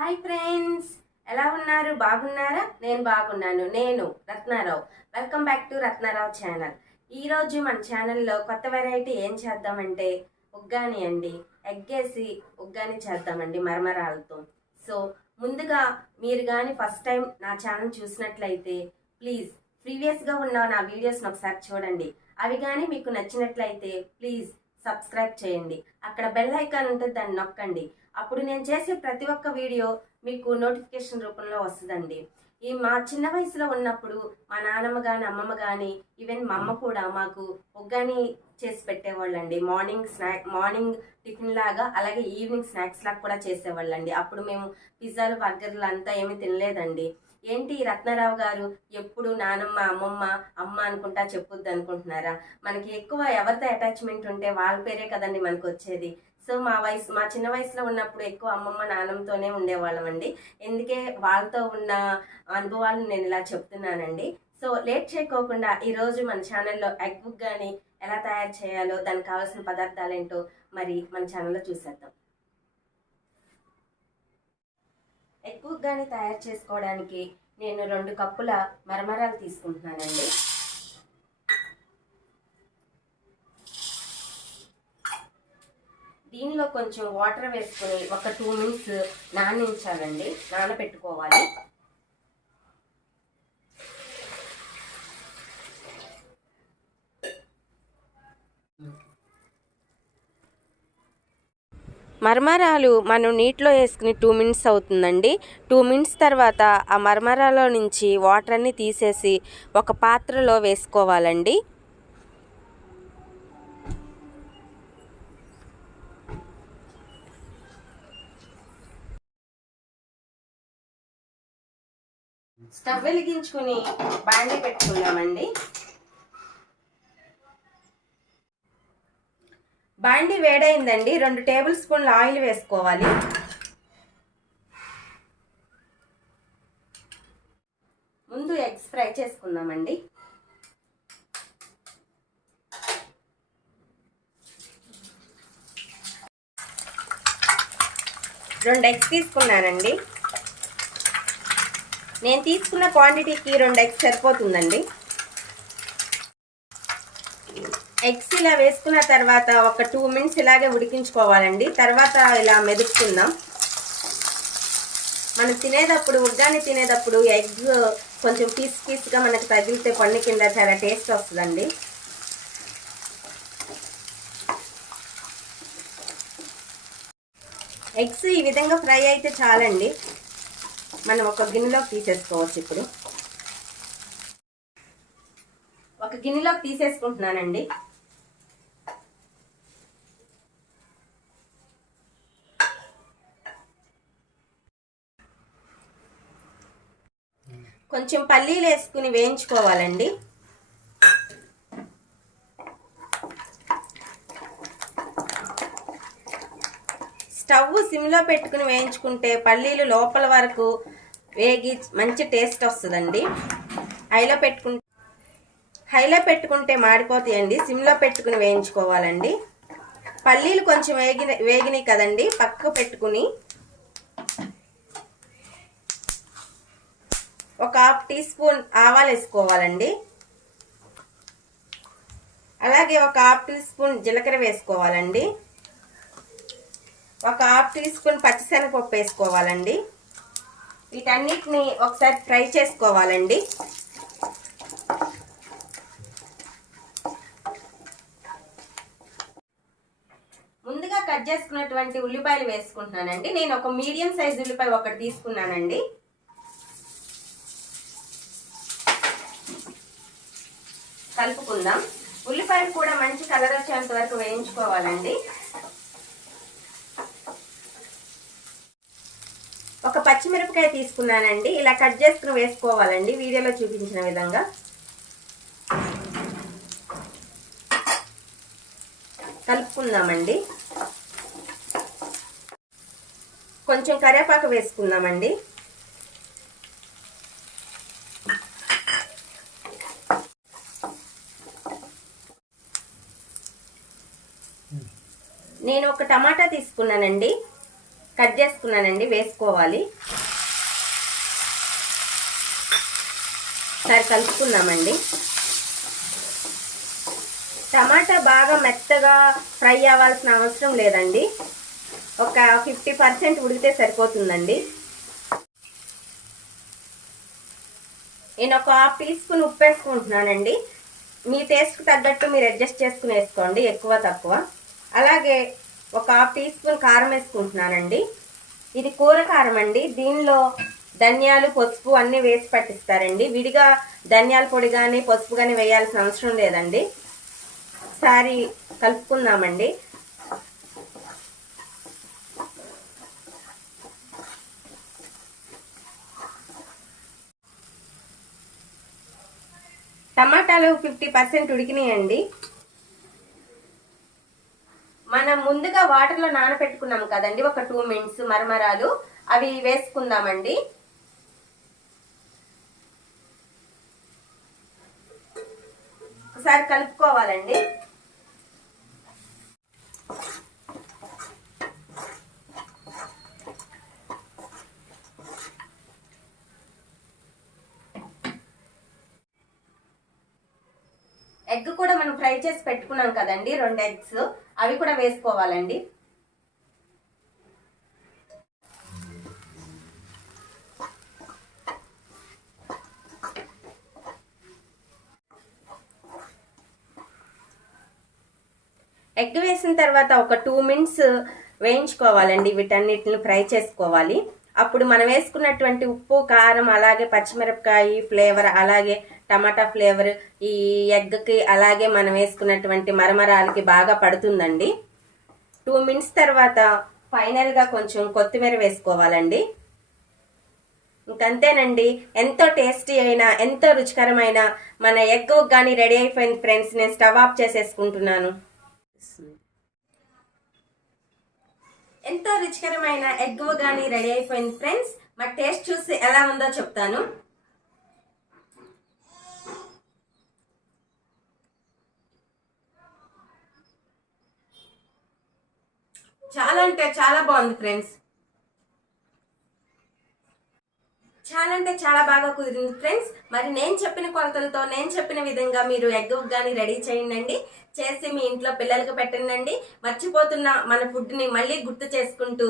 Hi friends, ఎలా ఉన్నారు? బాగున్నారా? నేను బాగున్నాను. నేను Ratna Rao. Welcome back to Ratna Rao channel. ఈరోజు మన ఛానల్లో కొత్త వెరైటీ ఏం చేద్దామంటే ఉగ్గాని అండి. ఎగ్గేసి ఉగ్గాని చేద్దామండి మరమరాలతో. సో ముందుగా మీరు కానీ ఫస్ట్ టైం నా ఛానల్ చూసినట్లయితే ప్లీజ్ ప్రీవియస్గా ఉన్న నా వీడియోస్ని ఒకసారి చూడండి. అవి కానీ మీకు నచ్చినట్లయితే ప్లీజ్ సబ్స్క్రైబ్ చేయండి. అక్కడ బెల్ ఐకాన్ ఉంటుంది, దాన్ని నొక్కండి. అప్పుడు నేను చేసే ప్రతి ఒక్క వీడియో మీకు నోటిఫికేషన్ రూపంలో వస్తుందండి. ఈ మా చిన్న వయసులో ఉన్నప్పుడు మా నాన్నమ్మ కానీ అమ్మమ్మ కానీ ఈవెన్ మా అమ్మ కూడా మాకు ఉగ్గాని చేసి పెట్టేవాళ్ళండి. మార్నింగ్ టిఫిన్ లాగా, అలాగే ఈవినింగ్ స్నాక్స్ లాగా కూడా చేసేవాళ్ళండి. అప్పుడు మేము పిజ్జాలు బర్గర్లు అంతా ఏమీ తినలేదండి. ఏంటి రత్నారావు గారు ఎప్పుడు నానమ్మ అమ్మమ్మ అమ్మ అనుకుంటా చెప్పుద్ది అనుకుంటున్నారా? మనకి ఎక్కువ ఎవరితో అటాచ్మెంట్ ఉంటే వాళ్ళ పేరే కదండి మనకు వచ్చేది. సో మా చిన్న వయసులో ఉన్నప్పుడు ఎక్కువ అమ్మమ్మ నాన్నమ్మతోనే ఉండేవాళ్ళం అండి. ఎందుకే వాళ్ళతో ఉన్న అనుభవాలను నేను ఇలా చెప్తున్నానండి. సో లేట్ చేయకోకుండా ఈరోజు మన ఛానల్లో ఎగ్ ఉగ్గాని ఎలా తయారు చేయాలో, దానికి కావాల్సిన పదార్థాలు ఏంటో మరి మన ఛానల్లో చూసేద్దాం. ఎగ్ ఉగ్గాని తయారు చేసుకోవడానికి నేను 2 కప్పుల మరమరాలు తీసుకుంటున్నానండి. దీనిలో కొంచెం వాటర్ వేసుకొని ఒక 2 మినిట్స్ నానబెట్టుకోవాలి. మరమరాలు మనం నీటిలో వేసుకుని 2 మినిట్స్ అవుతుందండి. 2 మినిట్స్ తర్వాత ఆ మరమరాలో నుంచి వాటర్ అన్ని తీసేసి ఒక పాత్రలో వేసుకోవాలండి. స్టవ్ వెలిగించుకుని బాండీ పెట్టుకుందామండి. బాండీ వేడైందండి. 2 టేబుల్ స్పూన్ల ఆయిల్ వేసుకోవాలి. ముందు ఎగ్స్ ఫ్రై చేసుకుందామండి. రెండు ఎగ్స్ తీసుకున్నానండి. నేను తీసుకున్న క్వాంటిటీకి 2 ఎగ్స్ సరిపోతుందండి. ఎగ్స్ ఇలా వేసుకున్న తర్వాత ఒక 2 మినిట్స్ ఇలాగే ఉడికించుకోవాలండి. తర్వాత ఇలా మెదుపుకుందాం. మనం ఉగ్గాని తినేటప్పుడు ఎగ్ కొంచెం పీస్గా మనకు తగిలితే పండు కింద చాలా టేస్ట్ వస్తుందండి. ఎగ్స్ ఈ విధంగా ఫ్రై అయితే చాలండి. మనం ఒక గిన్నెలోకి తీసేసుకోవచ్చు. ఇప్పుడు ఒక గిన్నెలోకి తీసేసుకుంటున్నానండి. కొంచెం పల్లీలు వేసుకుని వేయించుకోవాలండి. స్టవ్ సిమ్లో పెట్టుకుని వేయించుకుంటే పల్లీలు లోపల వరకు వేగి మంచి టేస్ట్ వస్తుందండి. హైలో పెట్టుకుంటే మాడిపోతాయండి. సిమ్లో పెట్టుకుని వేయించుకోవాలండి. పల్లీలు కొంచెం వేగినాయి కదండి, పక్కకు పెట్టుకుని ఒక 1/2 టీ స్పూన్ ఆవాలు వేసుకోవాలండి. అలాగే ఒక 1/2 టీ స్పూన్ జీలకర్ర వేసుకోవాలండి. ఒక 1/2 టీ స్పూన్ పచ్చిశనగపప్పు వేసుకోవాలండి. వీటన్నిటిని ఒకసారి ఫ్రై చేసుకోవాలండి. ముందుగా కట్ చేసుకున్నటువంటి ఉల్లిపాయలు వేసుకుంటున్నానండి. నేను ఒక మీడియం సైజ్ ఉల్లిపాయ ఒకటి తీసుకున్నానండి. కలుపుకుందాం. ఉల్లిపాయలు కూడా మంచి కలర్ వచ్చేంత వరకు వేయించుకోవాలండి. ఒక పచ్చిమిరపకాయ తీసుకున్నానండి. ఇలా కట్ చేసుకుని వేసుకోవాలండి వీడియోలో చూపించిన విధంగా. కలుపుకుందామండి. కొంచెం కరివేపాకు వేసుకుందామండి. నేను ఒక టమాటా తీసుకున్నానండి. కట్ చేసుకున్నానండి, వేసుకోవాలి. సరే కలుపుకుందామండి. టమాటా బాగా మెత్తగా ఫ్రై అవ్వాల్సిన అవసరం లేదండి, ఒక 50% ఉడికితే సరిపోతుందండి. నేను ఒక హాఫ్ టీ స్పూన్ ఉప్పు వేసుకుంటున్నానండి. మీ టేస్ట్కి తగ్గట్టు మీరు అడ్జస్ట్ చేసుకుని వేసుకోండి, ఎక్కువ తక్కువ. అలాగే ఒక హాఫ్ టీ స్పూన్ కారం వేసుకుంటున్నానండి. ఇది కూర కారం అండి, దీనిలో ధనియాలు పసుపు అన్నీ వేసి పట్టిస్తారండి. విడిగా ధనియాల పొడి కానీ పసుపు కానీ వేయాల్సిన అవసరం లేదండి. ఒకసారి కలుపుకుందామండి. టమాటాలు 50% ఉడికినాయండి. మనం ముందుగా వాటర్లో నానబెట్టుకున్నాం కదండి ఒక 2 మినిట్స్ మరమరాలు, అవి వేసుకుందామండి. ఒకసారి కలుపుకోవాలండి. ఎగ్ కూడా మనం ఫ్రై చేసి పెట్టుకున్నాం కదండి, 2 ఎగ్స్, అవి కూడా వేసుకోవాలండి. ఎగ్ వేసిన తర్వాత ఒక 2 మినిట్స్ వేయించుకోవాలండి, వీటన్నిటిని ఫ్రై చేసుకోవాలి. అప్పుడు మనం వేసుకున్నటువంటి ఉప్పు కారం అలాగే పచ్చిమిరపకాయ ఫ్లేవర్ అలాగే టమాటా ఫ్లేవర్ ఈ ఎగ్కి అలాగే మనం వేసుకున్నటువంటి మరమరాలకి బాగా పడుతుందండి. 2 మినిట్స్ తర్వాత ఫైనల్గా కొంచెం కొత్తిమీర వేసుకోవాలండి. ఇంకంతేనండి, ఎంతో టేస్టీ అయినా ఎంతో రుచికరమైన మన ఎగ్ ఉగ్గాని రెడీ అయిపోయింది ఫ్రెండ్స్. నేను స్టవ్ ఆఫ్ చేసేసుకుంటున్నాను. ఎంతో రుచికరమైన ఎగ్ ఉగ్గాని రెడీ అయిపోయింది ఫ్రెండ్స్. మరి టేస్ట్ చూసి ఎలా ఉందో చెప్తాను. చాలా అంటే చాలా బాగుంది ఫ్రెండ్స్, చాలా అంటే చాలా బాగా కుదిరింది ఫ్రెండ్స్. మరి నేను చెప్పిన కొలతలతో నేను చెప్పిన విధంగా మీరు ఎగ్ ఉగ్గాని రెడీ చేయండి, చేసి మీ ఇంట్లో పిల్లలకి పెట్టండి. మర్చిపోతున్న మన ఫుడ్ని మళ్ళీ గుర్తు చేసుకుంటూ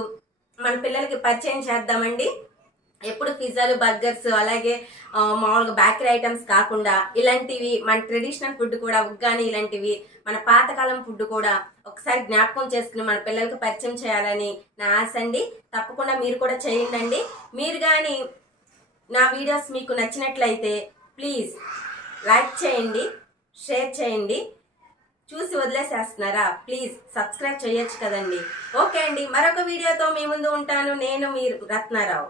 మన పిల్లలకి పరిచయం చేద్దామండి. ఎప్పుడు పిజ్జాలు బర్గర్స్ అలాగే మామూలుగా బేకరీ ఐటమ్స్ కాకుండా ఇలాంటివి మన ట్రెడిషనల్ ఫుడ్ కూడా ఉగ్గాని ఇలాంటివి మన పాతకాలం ఫుడ్ కూడా ఒకసారి జ్ఞాపకం చేసుకుని మన పిల్లలకు పరిచయం చేయాలని నా ఆశ అండి. తప్పకుండా మీరు కూడా చేయండి. మీరు కానీ నా వీడియోస్ మీకు నచ్చినట్లయితే ప్లీజ్ లైక్ చేయండి, షేర్ చేయండి. చూసి వదిలేసేస్తున్నారా? ప్లీజ్ సబ్స్క్రైబ్ చేయొచ్చు కదండి. ఓకే అండి, మరొక వీడియోతో మీ ముందు ఉంటాను. నేను మీ రత్నారావు.